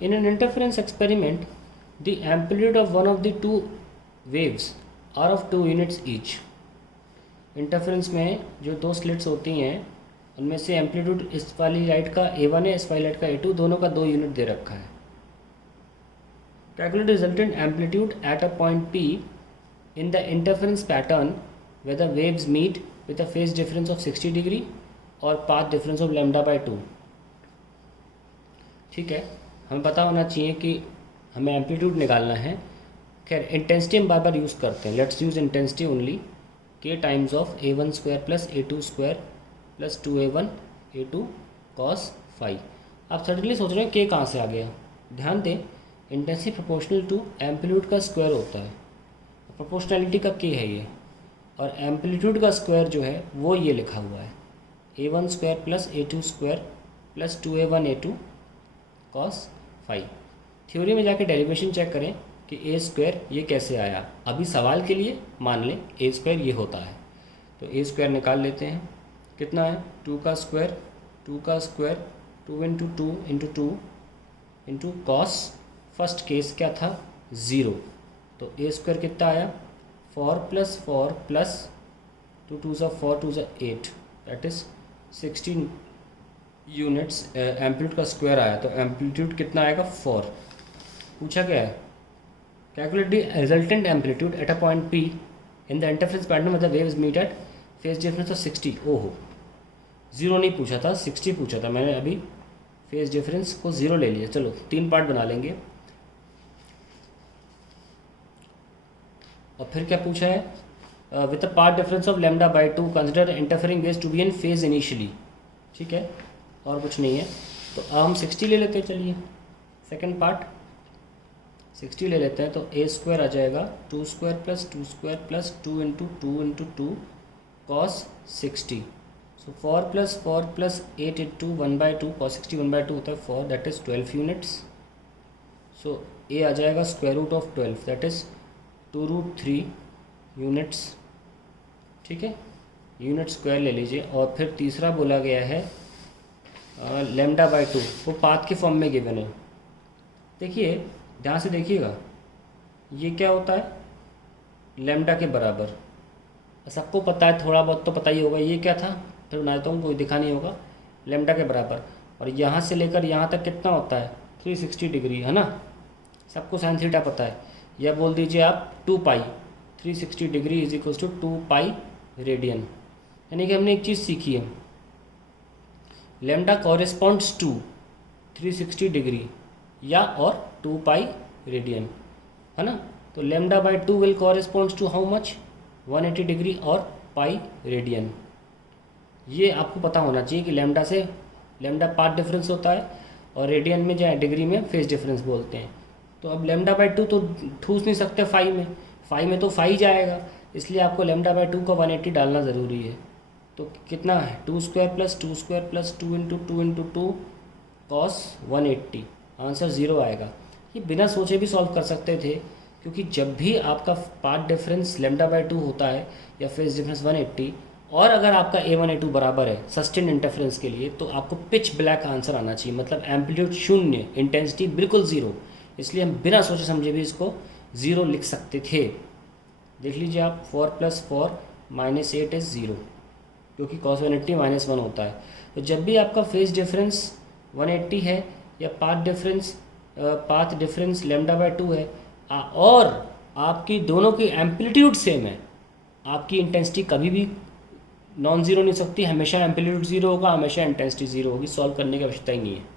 In an interference experiment, the amplitude of one of the two waves are of 2 units each. Interference में जो दो slits होती हैं उनमें से एम्पलीट्यूड इस वाली लाइट का A1 है, इस वाली लाइट का A2, दोनों का 2 यूनिट दे रखा है. Calculate resultant amplitude at a point P in the interference pattern where the waves meet with a phase difference of 60 degree और path difference of lambda by 2. ठीक है, हमें पता होना चाहिए कि हमें एम्पलीट्यूड निकालना है. खैर इंटेंसिटी हम बार बार यूज़ करते हैं. Let's use intensity only. k times of a1 square plus a2 square plus 2a1 a2 cos phi. आप सडनली सोच रहे हैं k कहाँ से आ गया. ध्यान दें, इंटेंसिटी प्रोपोर्शनल टू एम्पलीट्यूड का स्क्वायर होता है. प्रोपोर्शनैलिटी का k है ये, और एम्पलीट्यूड का स्क्वायर जो है वो ये लिखा हुआ है a1 square plus a2 square plus 2a1 a2 cos phi. Theory में जाके डेरिवेशन चेक करें कि ए स्क्वायर ये कैसे आया. अभी सवाल के लिए मान लें ए स्क्वायर ये होता है, तो ए स्क्वायर निकाल लेते हैं. कितना है 2 का square 2 into 2 into 2 into cos. First case क्या था 0, तो ए स्क्वायर कितना आया 4 प्लस 2 2 ज़ा 4 2 ज़ा 8, दैट इज़ 16 यूनिट्स. एम्पलीट्यूड का स्क्वायर आया, तो एम्पलीट्यूड कितना आएगा 4. पूछा क्या है, calculate the resultant amplitude at a point P in the interference pattern with the waves meet at phase difference of 60. ओहो, 0 नहीं पूछा था, 60 पूछा था. मैंने अभी फेज डिफरेंस को 0 ले लिया. चलो 3 पार्ट बना लेंगे. और फिर क्या पूछा है, with the path difference of lambda by 2 consider interfering waves to be in phase initially. ठीक है, और कुछ नहीं है. तो अब हम 60 ले लेते हैं. चलिए सेकंड पार्ट 60 ले लेते हैं. तो ए स्क्वायर आ जाएगा 2 square plus 2 into 2 cos 60. So 4 plus 8 into 1/2 cos 60 1/2 होता है 4, that is 12 units. So A आ जाएगा square root of 12, that is 2√3 units. ठीक है, यूनिट स्क्वायर ले लीजिए. और फिर तीसरा बोला गया है लैम्डा बाई 2, वो पाथ के फॉर्म में गिवन है. देखिए ध्यान से देखिएगा, ये क्या होता है लैम्डा के बराबर. सबको पता है, थोड़ा बहुत तो पता ही होगा. ये क्या था, फिर बनाता हूँ, कोई दिखा नहीं होगा. लैम्डा के बराबर, और यहाँ से लेकर यहाँ तक कितना होता है 360 डिग्री, है ना. सबको साइन थीटा पता है. या बोल दीजिए आप 2 pi. 360 degree is equals to 2 pi radian. यानी कि हमने एक चीज़ सीखी है, लैम्डा कॉरेस्पॉन्ड्स टू 360 डिग्री या और 2 पाई रेडियन, है ना. तो lambda by 2 will corresponds to how much 180 degree और पाई रेडियन. ये आपको पता होना चाहिए कि लैम्डा से लैम्डा पाथ डिफरेंस होता है और रेडियन में या डिग्री में फेज डिफरेंस बोलते हैं. तो अब लैम्डा बाई 2 तो ठूस नहीं सकते फाई में तो फाई जाएगा, इसलिए आपको लैम्डा बाई 2 का 180 डालना ज़रूरी है. तो कितना है 2 square plus 2 into 2 cos 180. Answer 0 आएगा. ये बिना सोचे भी सॉल्व कर सकते थे, क्योंकि जब भी आपका पाथ डिफरेंस लैम्डा बाई 2 होता है या फेज डिफरेंस 180, और अगर आपका A1 A2 बराबर है सस्टेन इंटरफेरेंस के लिए, तो आपको पिच ब्लैक आंसर आना चाहिए. मतलब एम्पलीट्यूड 0, इंटेंसिटी बिल्कुल 0. इसलिए हम बिना सोचे समझे भी इसको 0 लिख सकते थे. देख लीजिए आप, 4 प्लस 4 माइनस 8 इज़ 0, क्योंकि कॉस 180 -1 होता है. तो जब भी आपका फेज डिफरेंस 180 है या पाथ डिफरेंस लैम्डा बाई 2 है, और आपकी दोनों की एम्पलीट्यूड सेम है, आपकी इंटेंसिटी कभी भी नॉन ज़ीरो नहीं सकती. हमेशा एम्पलीट्यूड 0 होगा, हमेशा इंटेंसिटी 0 होगी. सॉल्व करने की आवश्यकता ही नहीं है.